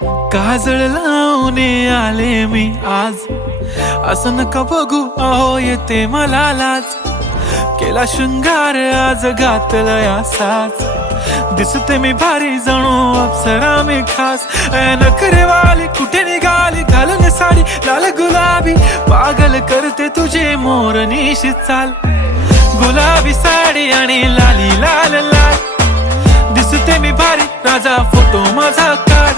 काजळ लावून आले मी आज, असं नका बघू अहो येते मला लाज. केला शृंगार आज घातला साज, दिसते मी भारी जणू अप्सरा मी खास. नखरेवाली कुठे निघाली घालून साडी लाल गुलाबी, पागल करते तुझे मोरनीशी चाल. गुलाबी साडी आणि लाली लाल लाल, दिसते मी भारी राजा फोटो माझा काढ.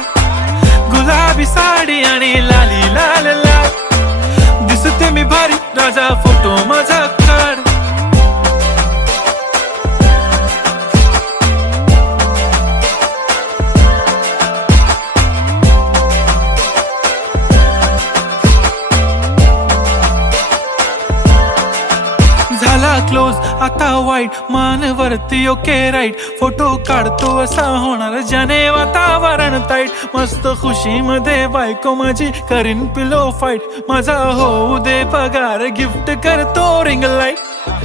गुलाबी साडी आणि लाली लाल लाल, दिसते मी भारी राजा फोटो माझा काढ. झाला क्लोज आता वाईट, मान वरती ओके राईट. फोटो काढतो असा होणार ज्याने वातावरण ताईट. मस्त खुशी मध्ये बायको माझी करीन पिलो फाईट. माझा होऊ दे पगार गिफ्ट करतो रिंग लाईट.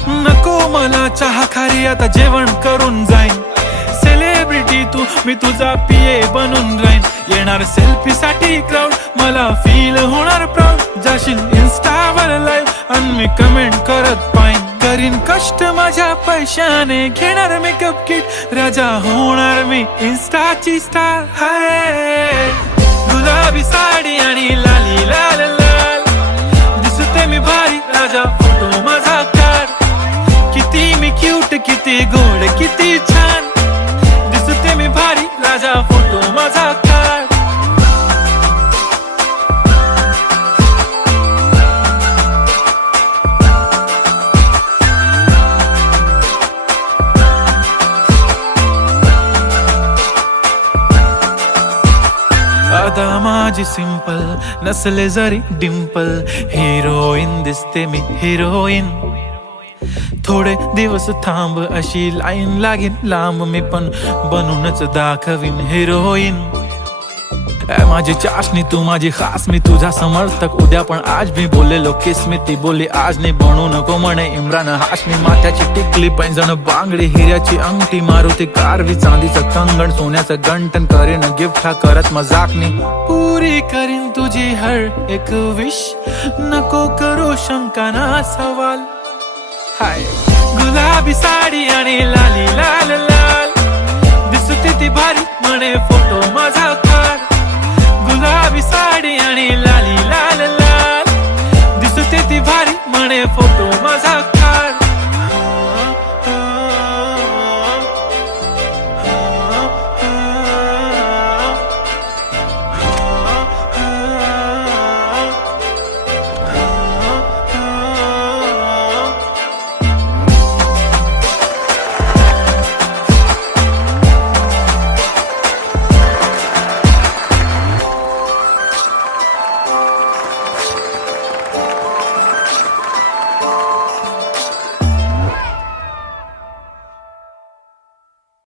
नको मला चहा खारी आता जेवण करून जाईन. सेलिब्रिटी तू मी तुझा पिये बनून राहीन. येणार सेल्फी साठी क्राऊड मला फील होणार प्राऊड. जाशील इन्स्टावर लाईव्ह आणि मी कमेंट करत पाईन. करीन कष्ट माझ्या पैशाने घेणार मेकअप किट. राजा होणार मी इन्स्टाची स्टार. हाय गुलाबी साडी आणि लाली लाल लाल, दिसते मी भारी राजा फोटो माझा काढ. किती मी क्यूट किती गोड किती छान, दिसते मी भारी राजा फोटो माझा काढ. आता माझी सिंपल नसले जरी डिंपल, हिरोईन दिसते मी हिरोईन. थोडे दिवस थांब अशी लाईन लागेल लांब, मी पण बनूनच दाखवीन हिरोईन. माझी चाशनी तू माझी खास, मी तुझा समर्थक उद्या पण आज मी बोललेलो किस मी. ती बोलली आज नाही बनू नको म्हणे इम्रान हाशमी. माथ्याची टिकली पैंजण बांगडी हिऱ्याची अंगठी, मारुती कारवी चांदीचं कंगण सोन्याचं गंटन. करीन गिफ्ट हा करत मजाकनी, पुरी करीन तुझी हर एक विश. नको करू शंका ना सवाल. हाय गुलाबी साडी आणि लाली लाल लाल, दिसते ती भारी म्हणे फोटो माझा काढ. गुलाबी साडी आणि लाली लाल लाल, दिसते ती भारी म्हणे फोटो माझा